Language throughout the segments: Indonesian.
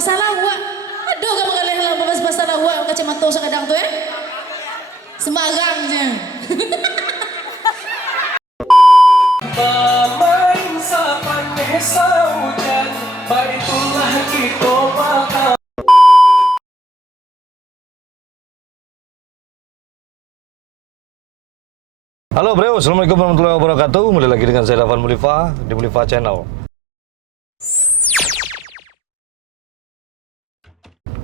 Pasalah wa. Aduh kamu kalian lah babas pasalah wa kacamata sa kadang tu Sembarangnya. Bermain sa paneh sa hujan, baitulah kita makan. Halo bro, assalamualaikum warahmatullahi wabarakatuh. Kembali lagi dengan saya Dafan Mulifa di Mulifa Channel.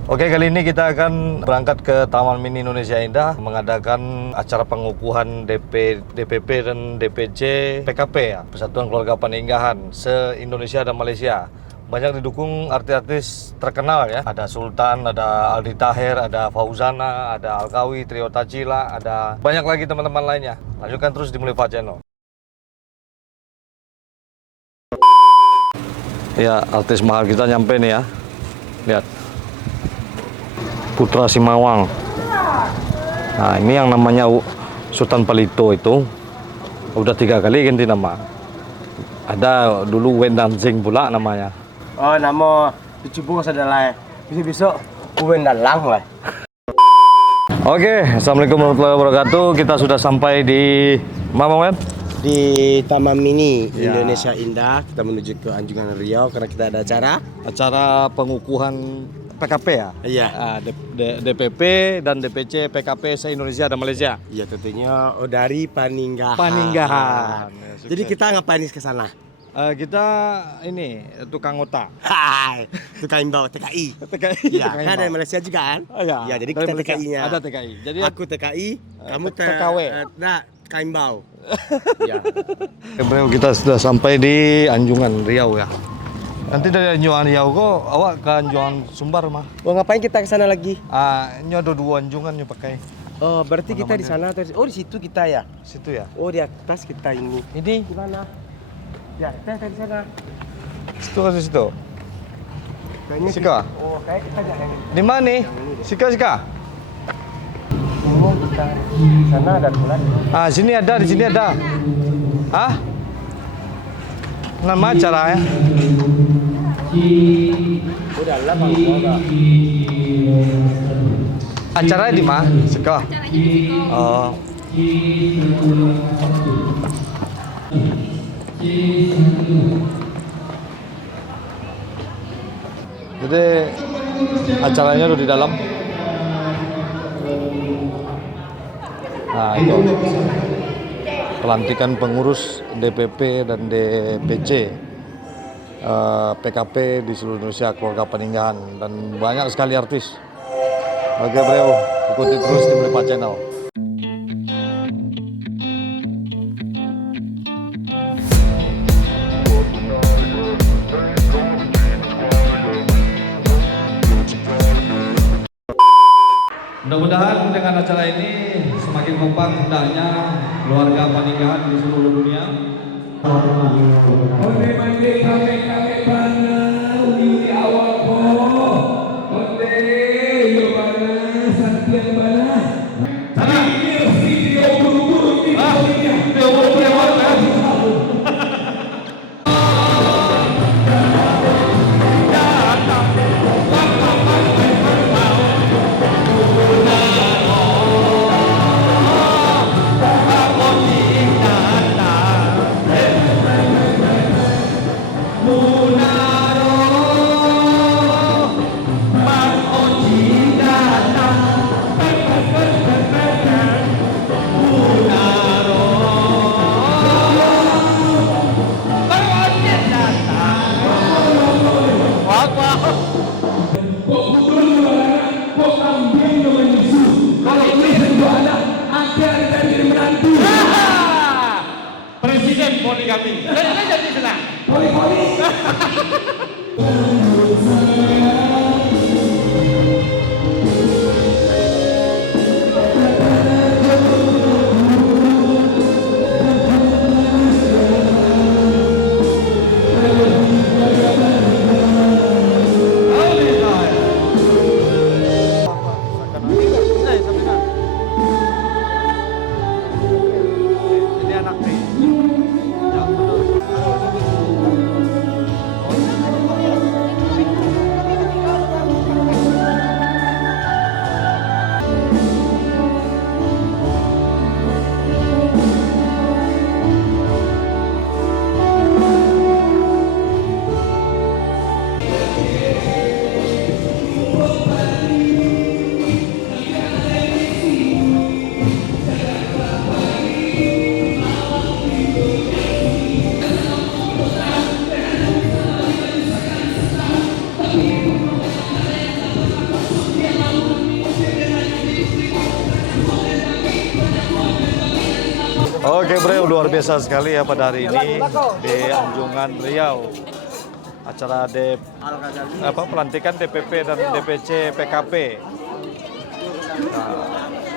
Oke, kali ini kita akan berangkat ke Taman Mini Indonesia Indah mengadakan acara pengukuhan DPP dan DPC PKP ya, Persatuan Keluarga Paninggahan se-Indonesia dan Malaysia. Banyak didukung artis-artis terkenal ya. Ada Sultan, ada Aldi Taher, ada Fauzana, ada Alkawi, Trio Tacila, ada banyak lagi teman-teman lainnya. Lanjutkan terus di Mulifa Channel. Ya, artis mahal kita nyampe nih ya. Lihat. Putra Simawang. Nah, ini yang namanya Sultan Palito itu. Udah 3 kali ganti nama. Ada dulu Wen Danzing pula namanya. Oh, nama dicubung adalah besok Wen Dalang lah. Oke, assalamualaikum warahmatullahi wabarakatuh. Kita sudah sampai di mana, Wen? Di Taman Mini Ya. Indonesia Indah. Kita menuju ke Anjungan Riau karena kita ada Acara pengukuhan PKP ya? Iya. DPP dan DPC PKP se-Indonesia dan Malaysia. Iya, tentunya dari Paninggahan. Paninggahan. Jadi kita ngapain ke sana? Kita ini tukang otak. Hai, tukang imbau TKI. TKI. Iya, kan dari Malaysia juga kan? Iya. Iya, jadi Dari kita Malaysia. TKI-nya. Ada TKI. Jadi Aku TKI, kamu TKW. Nah, tukang imbau. Iya. Bro, kita sudah sampai di Anjungan Riau ya. Nanti dari Anjungan Riau kok awak ke Anjungan Sumbar mah. Mau ngapain kita ke sana lagi? Ini ada 2 anjungan nih pakai. Oh, berarti kita di sana atau oh di situ kita ya? Situ ya. Oh, di atas kita ini. Ini Di mana? Ya, kita di sana. situ ke situ. Kayaknya Sika. Oh, kayak kita jangan Di mana nih? Sika. Oh, kita di sana ada bulan. Sini ada, di sini ada. Nama acara ya? Udah lah, Bang. Udah. Acaranya di mana? Sika. Oh. Jadi acaranya udah di dalam. Nah, itu pelantikan pengurus DPP dan DPC PKP di seluruh Indonesia Keluarga Paninggahan dan banyak sekali artis. Oke bro, ikuti terus di Mulifa Channel. Mudah-mudahan dengan acara ini semakin kompak hendaknya keluarga Paninggahan di seluruh dunia. Presiden poligami. Jadi senang. Ini anak nih. Ya, betul. Oke bro, luar biasa sekali ya pada hari ini di Anjungan Riau. Acara pelantikan DPP dan DPC PKP. Nah,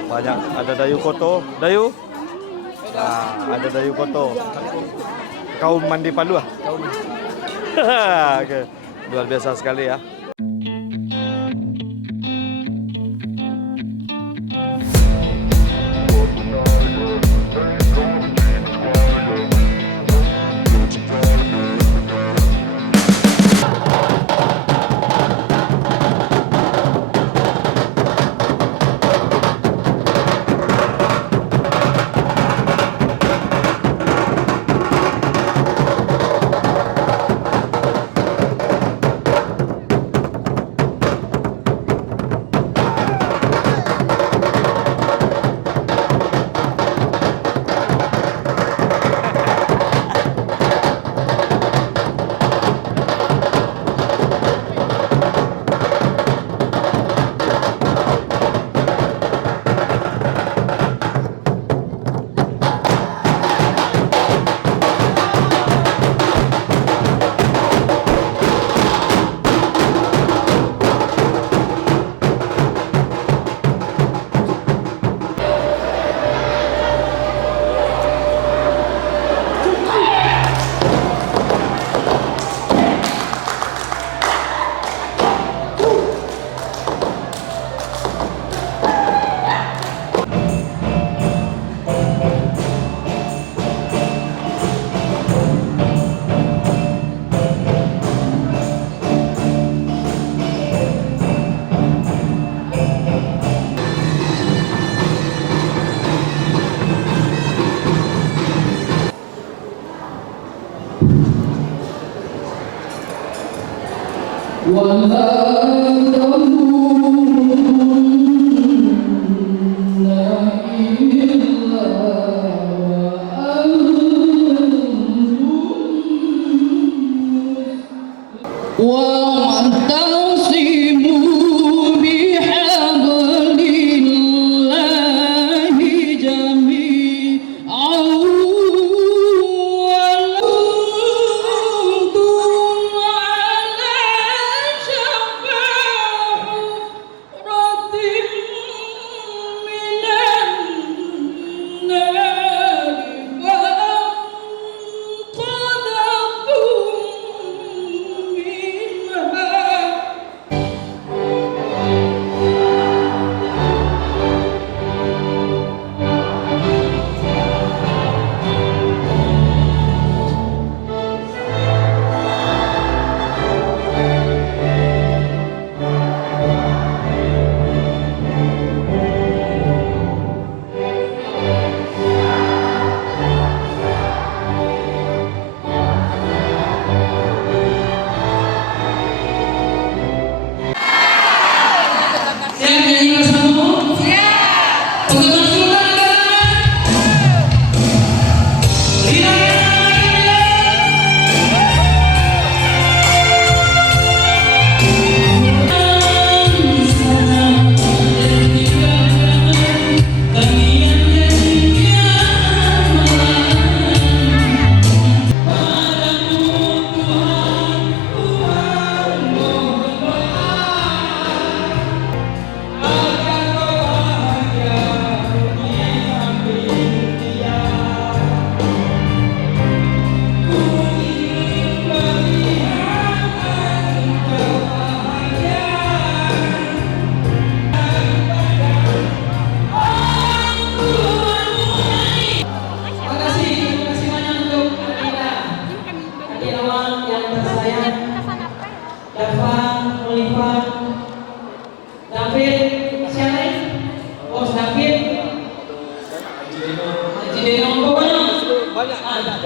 banyak ada Dayu Koto, Dayu. Nah, ada Dayu Koto. Kau mandi Palu ah? Oke, luar biasa sekali ya.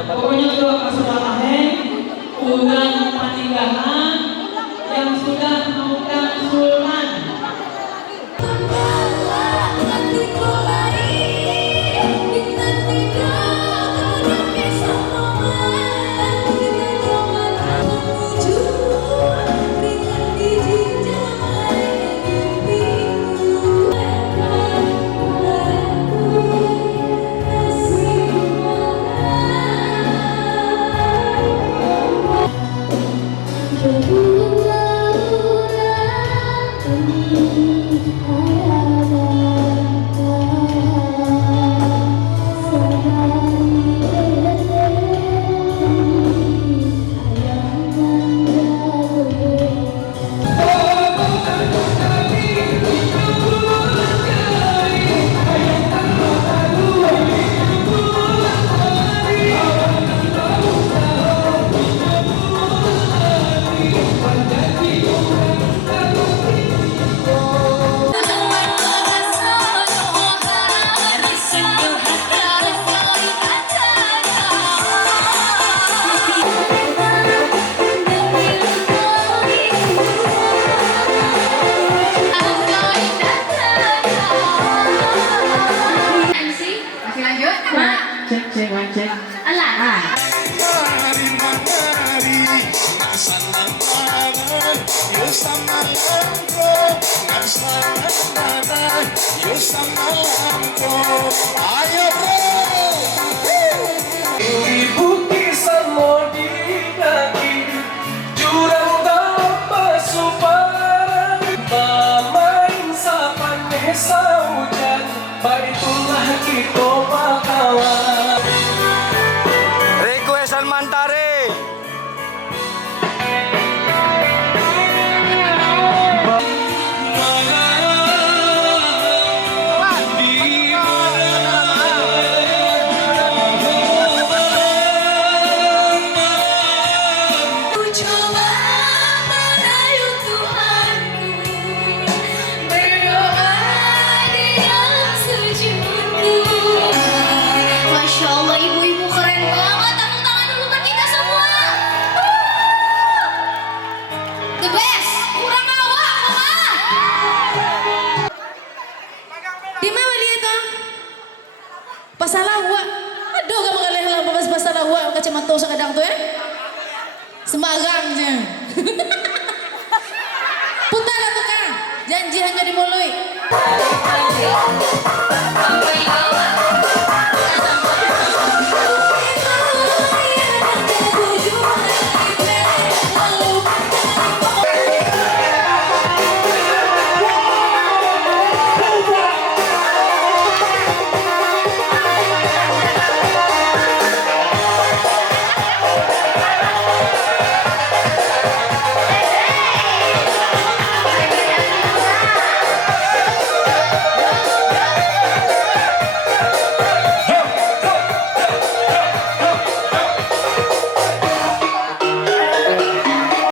Pokoknya itu masalah aheng, undang paninggahan yang sudah mengundang sultan. Sembarangnya. Putar lah tukang. Janji hanya dimului. Sampai